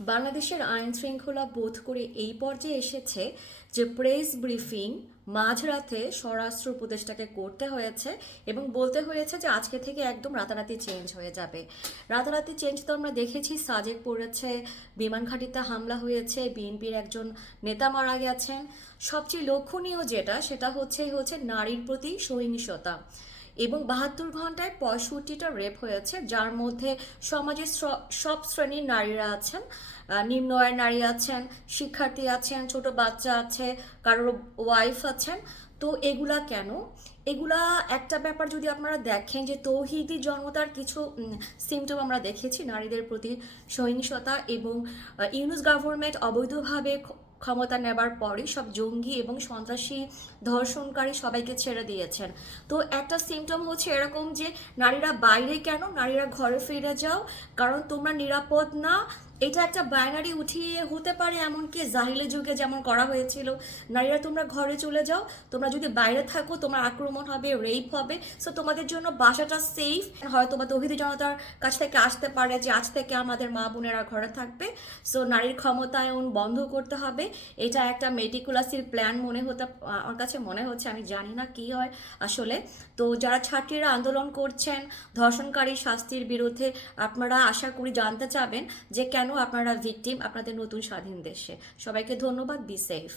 বাংলাদেশের আইন শৃঙ্খলা বোধ করে এই পর্যায়ে এসেছে যে প্রেস ব্রিফিং মাঝরাতে স্বরাষ্ট্র উপদেষ্টাকে করতে হয়েছে এবং বলতে হয়েছে যে আজকে থেকে একদম রাতারাতি চেঞ্জ হয়ে যাবে। রাতারাতি চেঞ্জ তো আমরা দেখেছি, সাজেক পড়েছে, বিমান ঘাঁটিতে হামলা হয়েছে, বিএনপির একজন নেতা মারা গেছেন। সবচেয়ে লক্ষণীয় যেটা সেটা হচ্ছে নারীর প্রতি সহিংসতা এবং 72 ঘন্টায় 65টা রেপ হয়েছে, যার মধ্যে সমাজের সব শ্রেণীর নারীরা আছেন। নিম্ন আয়ের নারী আছেন, শিক্ষার্থী আছেন, ছোট বাচ্চা আছে, কারোর ওয়াইফ আছেন। তো এগুলা কেন? এগুলা একটা ব্যাপার যদি আপনারা দেখেন যে তৌহিদি জন্মতার কিছু সিমটম আমরা দেখেছি নারীদের প্রতি সহিংসতা, এবং ইউনূস গভর্নমেন্ট অবৈধভাবে ক্ষমতা নেবার পরই সব জঙ্গি এবং সন্ত্রাসী ধর্ষণকারী সবাইকে ছেড়ে দিয়েছেন। তো একটা সিমটম হচ্ছে এরকম যে নারীরা বাইরে কেন, নারীরা ঘরে ফিরে যাও, কারণ তোমরা নিরাপদ না। এটা একটা বাইনারি উঠিয়ে হতে পারে, এমনকি জাহিলি যুগে যেমন করা হয়েছিল, নারীরা তোমরা ঘরে চলে যাও, তোমরা যদি বাইরে থাকো তোমার আক্রমণ হবে, রেপ হবে, সো তোমাদের জন্য বাসাটা সেফ। হয়তো বা তৌহিদি জনতার কাছ থেকে আসতে পারে যে আজ থেকে আমাদের মা বোনেরা ঘরে থাকবে, সো নারীর ক্ষমতায়ন বন্ধ করতে হবে। এটা একটা মেটিকুলাসের প্ল্যান মনে হতে আমার কাছে মনে হচ্ছে, আমি জানি না কি হয় আসলে। তো যারা ছাত্রীরা আন্দোলন করছেন ধর্ষণকারী শাস্তির বিরুদ্ধে, আপনারা আশা করি জানতে চাবেন যে কেন আপনারা ভিকটিম আপনাদের নতুন স্বাধীন দেশে। সবাইকে ধন্যবাদ। Be safe.